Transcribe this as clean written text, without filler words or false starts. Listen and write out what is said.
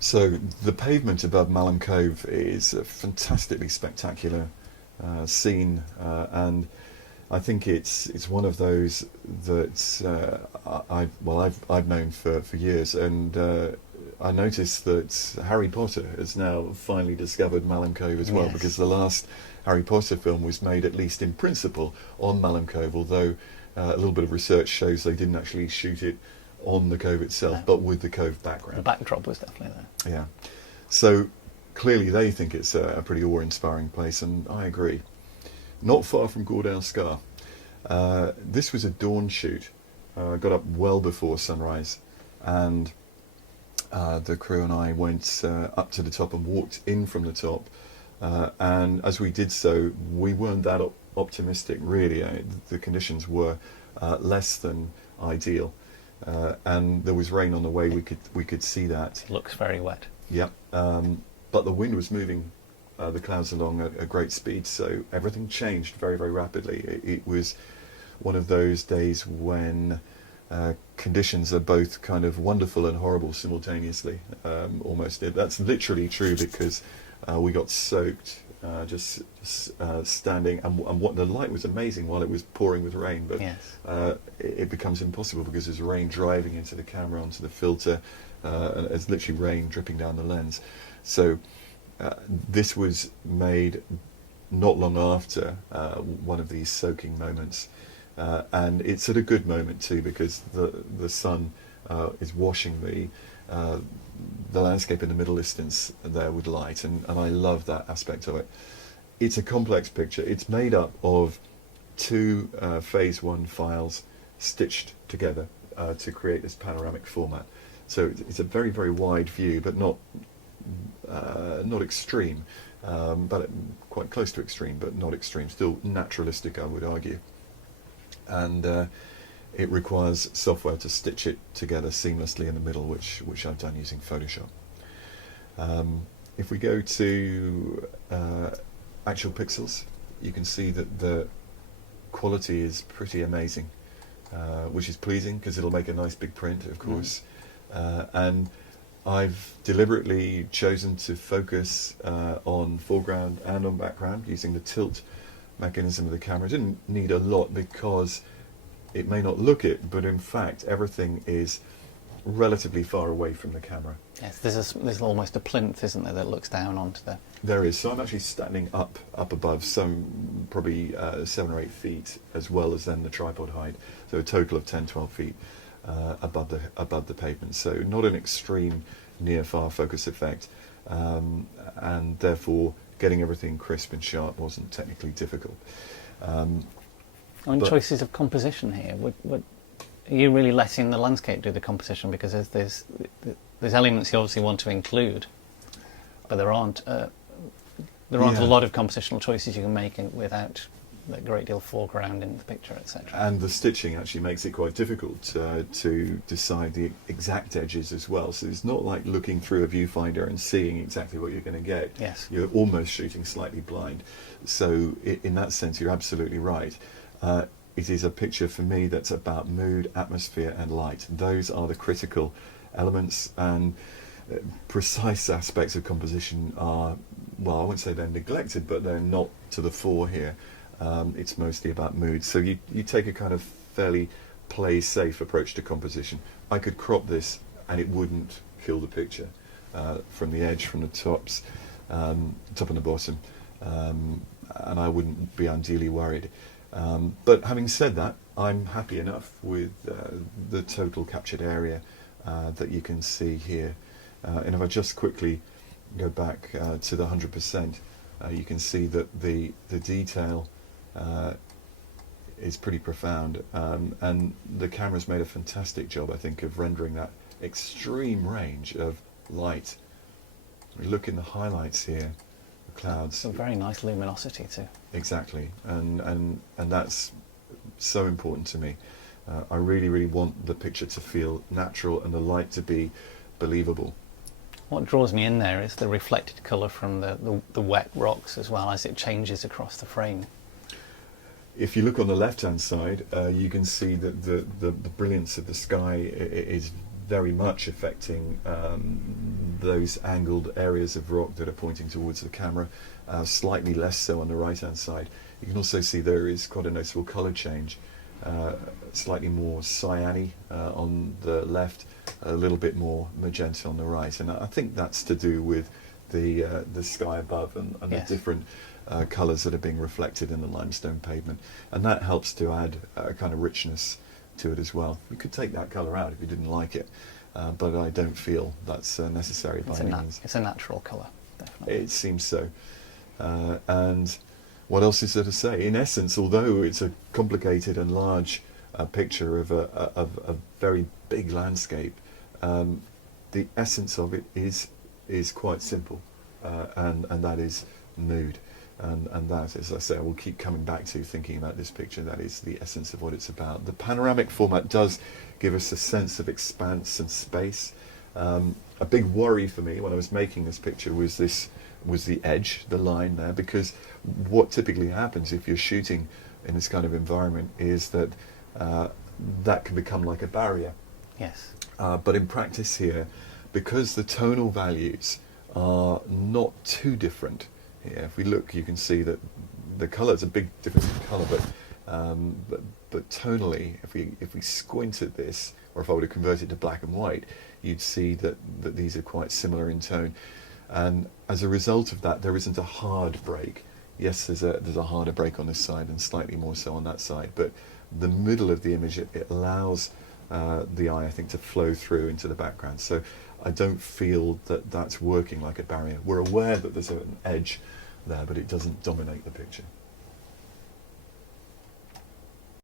So the pavement above Malham Cove is a fantastically spectacular scene, and I think it's one of those that I've known for years, and I noticed that Harry Potter has now finally discovered Malham Cove as well, Yes. because the last Harry Potter film was made, at least in principle, on Malham Cove, although a little bit of research shows they didn't actually shoot it on the cove itself, No. but with the cove The background. backdrop was definitely there. Yeah. So clearly they think it's a pretty awe-inspiring place, and I agree. Not far from Gordale Scar. This was a dawn shoot. Got up well before sunrise, and the crew and I went up to the top and walked in from the top. And as we did so, we weren't that optimistic, really. The conditions were less than ideal, and there was rain on the way. We could see that. It looks very wet. Yep. But the wind was moving the clouds along at a great speed, so everything changed very, very rapidly. It was one of those days when conditions are both kind of wonderful and horrible simultaneously, almost. That's literally true, because we got soaked just standing, and what the light was amazing while it was pouring with rain, but Yes. it becomes impossible because there's rain driving into the camera, onto the filter, and it's literally rain dripping down the lens. So this was made not long after one of these soaking moments, and it's at a good moment too, because the sun is washing the landscape in the middle distance there with light, and I love that aspect of it. It's a complex picture. It's made up of two phase one files stitched together to create this panoramic format. So it's a very, very wide view, but not extreme, but quite close to extreme, but not extreme. Still naturalistic, I would argue. And it requires software to stitch it together seamlessly in the middle, which I've done using Photoshop. If we go to actual pixels, you can see that the quality is pretty amazing, which is pleasing because it'll make a nice big print, of course. And I've deliberately chosen to focus on foreground and on background using the tilt mechanism of the camera. I didn't need a lot because it may not look it, but in fact everything is relatively far away from the camera. Yes, there's almost a plinth, isn't there, that looks down onto the... There is. So I'm actually standing up above, some probably 7 or 8 feet, as well as then the tripod height. So a total of 10, 12 feet above the pavement. So not an extreme near-far focus effect, and therefore getting everything crisp and sharp wasn't technically difficult. Choices of composition here. Are you really letting the landscape do the composition? Because there's elements you obviously want to include, but there aren't a lot of compositional choices you can make without a great deal of foreground in the picture, etc. And the stitching actually makes it quite difficult to decide the exact edges as well. So it's not like looking through a viewfinder and seeing exactly what you're going to get. Yes. You're almost shooting slightly blind. So in that sense, you're absolutely right. It is a picture for me that's about mood, atmosphere and light. Those are the critical elements, and precise aspects of composition are, well, I wouldn't say they're neglected, but they're not to the fore here. It's mostly about mood. So you take a kind of fairly play-safe approach to composition. I could crop this and it wouldn't kill the picture from the edge, from the tops, top and the bottom, and I wouldn't be unduly worried. But having said that, I'm happy enough with the total captured area that you can see here. And if I just quickly go back to the 100%, you can see that the detail is pretty profound, and the camera's made a fantastic job, I think, of rendering that extreme range of light. Look in the highlights here, the clouds. Some very nice luminosity too. Exactly, and that's so important to me. I really, really want the picture to feel natural and the light to be believable. What draws me in there is the reflected colour from the wet rocks as well as it changes across the frame. If you look on the left-hand side, you can see that the brilliance of the sky is very much affecting those angled areas of rock that are pointing towards the camera, slightly less so on the right hand side. You can also see there is quite a noticeable colour change, slightly more cyany on the left, a little bit more magenta on the right, and I think that's to do with the sky above and Yes. the different colours that are being reflected in the limestone pavement, and that helps to add a kind of richness to it as well. You could take that colour out if you didn't like it, but I don't feel that's necessary by any means. It's a natural colour, definitely. It seems so. And what else is there to say? In essence, although it's a complicated and large picture of a very big landscape, the essence of it is quite simple, and that is mood. And that, as I say, I will keep coming back to thinking about this picture. That is the essence of what it's about. The panoramic format does give us a sense of expanse and space. A big worry for me when I was making this picture was the edge, the line there, because what typically happens if you're shooting in this kind of environment is that that can become like a barrier. Yes. But in practice here, because the tonal values are not too different, if we look, you can see that the colour is a big difference in colour, but tonally, if we squint at this, or if I were to convert it to black and white, you'd see that these are quite similar in tone, and as a result of that, there isn't a hard break. Yes, there's a harder break on this side and slightly more so on that side, but the middle of the image, it allows the eye, I think, to flow through into the background. So I don't feel that that's working like a barrier. We're aware that there's an edge there, but it doesn't dominate the picture.